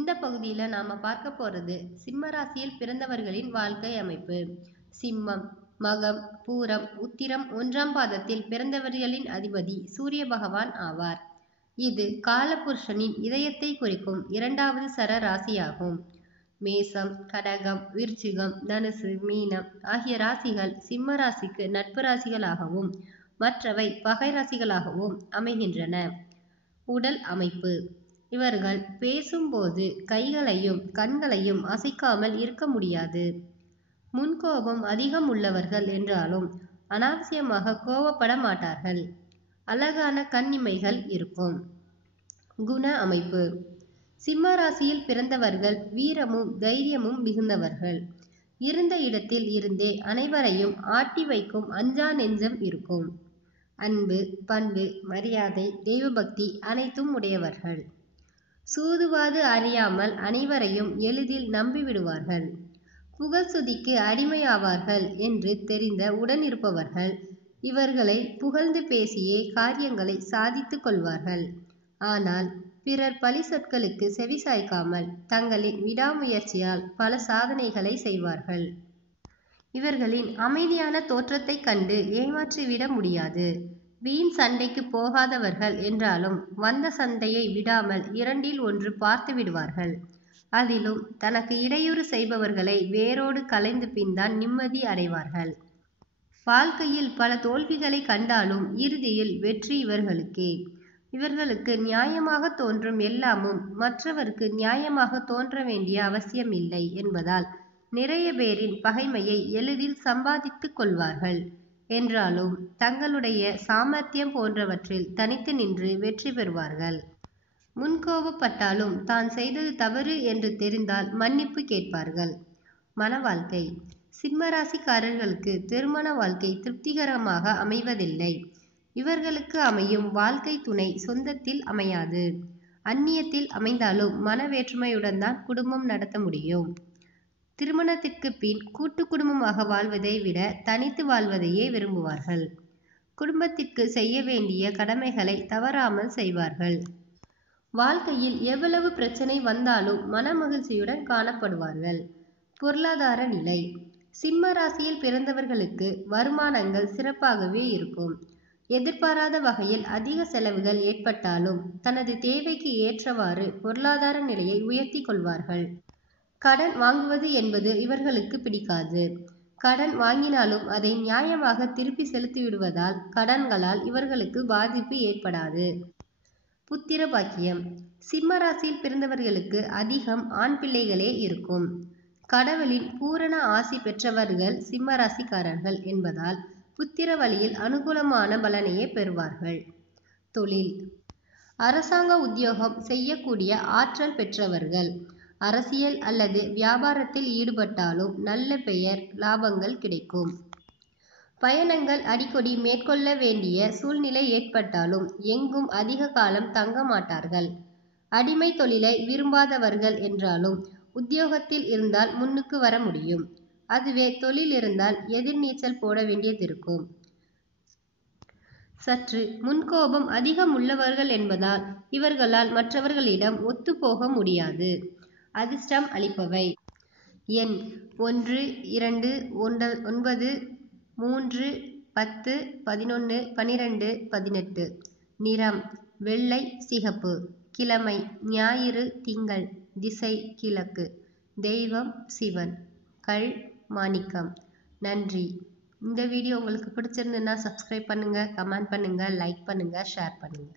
இந்த பகுதியில நாம பார்க்க போறது சிம்ம ராசியில் பிறந்தவர்களின் வாழ்க்கை அமைப்பு. சிம்மம், மகம், பூரம், உத்திரம் 1ஆம் பாதத்தில் பிறந்தவர்களின் அதிபதி சூரிய பகவான் ஆவார். இது காலபுருஷனின் இதயத்தை குறிக்கும் 2வது சர ராசியாகும். மேசம், கடகம், விருச்சிகம், தனுசு, மீனம் ஆகிய ராசிகள் சிம்ம ராசிக்கு நட்பு ராசிகளாகவும் மற்றவை பகை ராசிகளாகவும் அமைகின்றன. உடல் அமைப்பு. இவர்கள் பேசும்போது கைகளையும் கண்களையும் அசைக்காமல் இருக்க முடியாது. முன்கோபம் அதிகம் உள்ளவர்கள் என்றாலும் அனாவசியமாக கோபப்பட மாட்டார்கள். அழகான கண்ணிமைகள் இருக்கும். குண அமைப்பு. சிம்ம ராசியில் பிறந்தவர்கள் வீரமும் தைரியமும் மிகுந்தவர்கள். இருந்த இடத்தில் இருந்தே அனைவரையும் ஆட்டி வைக்கும் அஞ்சா நெஞ்சம் இருக்கும். அன்பு, பண்பு, மரியாதை, தெய்வபக்தி அனைத்தும் உடையவர்கள். சூதுவாது அறியாமல் அனைவரையும் எளிதில் நம்பிவிடுவார்கள். புகழ்சுதிக்கு அடிமையாவார்கள் என்று தெரிந்த உடன் இருப்பவர்கள் இவர்களை புகழ்ந்து பேசியே காரியங்களை சாதித்துக் கொள்வார்கள். ஆனால் பிறர் பழி சொற்களுக்கு செவிசாய்க்காமல் தங்களின் விடாமுயற்சியால் பல சாதனைகளை செய்வார்கள். இவர்களின் அமைதியான தோற்றத்தை கண்டு ஏமாற்றிவிட முடியாது. வீண் சண்டைக்கு போகாதவர்கள் என்றாலும் வந்த சண்டையை விடாமல் 2இல் 1 பார்த்து விடுவார்கள். அதிலும் தனக்கு இடையூறு செய்பவர்களை வேரோடு களைந்து பின்தான் நிம்மதி அடைவார்கள். வாழ்க்கையில் பல தோல்விகளை கண்டாலும் இறுதியில் வெற்றி இவர்களுக்கே. இவர்களுக்கு நியாயமாக தோன்றும் எல்லாமும் மற்றவருக்கு நியாயமாக தோன்ற வேண்டிய அவசியம் இல்லை என்பதால் நிறைய பேரின் பகைமையை எளிதில் சம்பாதித்துக் கொள்வார்கள். என்றாலும் தங்களுடைய சாமர்த்தியம் போன்றவற்றில் தனித்து நின்று வெற்றி பெறுவார்கள். முன்கோபப்பட்டாலும் தான் செய்தது தவறு என்று தெரிந்தால் மன்னிப்பு கேட்பார்கள். மன வாழ்க்கை. சிம்மராசிக்காரர்களுக்கு திருமண வாழ்க்கை திருப்திகரமாக அமைவதில்லை. இவர்களுக்கு அமையும் வாழ்க்கை துணை சொந்தத்தில் அமையாது. அந்நியத்தில் அமைந்தாலும் மன வேற்றுமையுடன் தான் குடும்பம் நடத்த முடியும். திருமணத்திற்கு பின் கூட்டு குடும்பமாக வாழ்வதை விட தனித்து வாழ்வதையே விரும்புவார்கள். குடும்பத்திற்கு செய்ய வேண்டிய கடமைகளை தவறாமல் செய்வார்கள். வாழ்க்கையில் எவ்வளவு பிரச்சனை வந்தாலும் மன மகிழ்ச்சியுடன் காணப்படுவார்கள். பொருளாதார நிலை. சிம்ம ராசியில் பிறந்தவர்களுக்கு வருமானங்கள் சிறப்பாகவே இருக்கும். எதிர்பாராத வகையில் அதிக செலவுகள் ஏற்பட்டாலும் தனது தேவைக்கு ஏற்றவாறு பொருளாதார நிலையை உயர்த்தி கொள்வார்கள். கடன் வாங்குவது என்பது இவர்களுக்கு பிடிக்காது. கடன் வாங்கினாலும் அதை நியாயமாக திருப்பி செலுத்திவிடுவதால் கடன்களால் இவர்களுக்கு பாதிப்பு ஏற்படாது. புத்திர பாக்கியம். சிம்ம ராசியில் பிறந்தவர்களுக்கு அதிகம் ஆண் பிள்ளைகளே இருக்கும். கடவுளின் பூரண ஆசி பெற்றவர்கள் சிம்ம ராசிக்காரர்கள் என்பதால் புத்திர வழியில் அனுகூலமான பலனையே பெறுவார்கள். தொழில். அரசாங்க உத்தியோகம் செய்யக்கூடிய ஆற்றல் பெற்றவர்கள். அரசியல் அல்லது வியாபாரத்தில் ஈடுபட்டாலும் நல்ல பெயர் லாபங்கள் கிடைக்கும். பயணங்கள் அடிக்கடி மேற்கொள்ள வேண்டிய சூழ்நிலை ஏற்பட்டாலும் எங்கும் அதிக காலம் தங்க மாட்டார்கள். அடிமை தொழிலை விரும்பாதவர்கள் என்றாலும் உத்தியோகத்தில் இருந்தால் முன்னுக்கு வர முடியும். அதுவே தொழில் இருந்தால் எதிர்நீச்சல் போட வேண்டியதிருக்கும். சற்று முன்கோபம் அதிகம் உள்ளவர்கள் என்பதால் இவர்களால் மற்றவர்களிடம் ஒத்துப்போக முடியாது. அதிர்ஷ்டம் அளிப்பவை. எண் 1, 2, 9, 3, 10, 11, 12, 18. நிறம் வெள்ளை, சிகப்பு. கிழமை ஞாயிறு, திங்கள். திசை கிழக்கு. தெய்வம் சிவன். கல் மாணிக்கம். நன்றி. இந்த வீடியோ உங்களுக்கு பிடிச்சிருந்ததுன்னா சப்ஸ்கிரைப் பண்ணுங்க, கமெண்ட் பண்ணுங்க, லைக் பண்ணுங்க, ஷேர் பண்ணுங்க.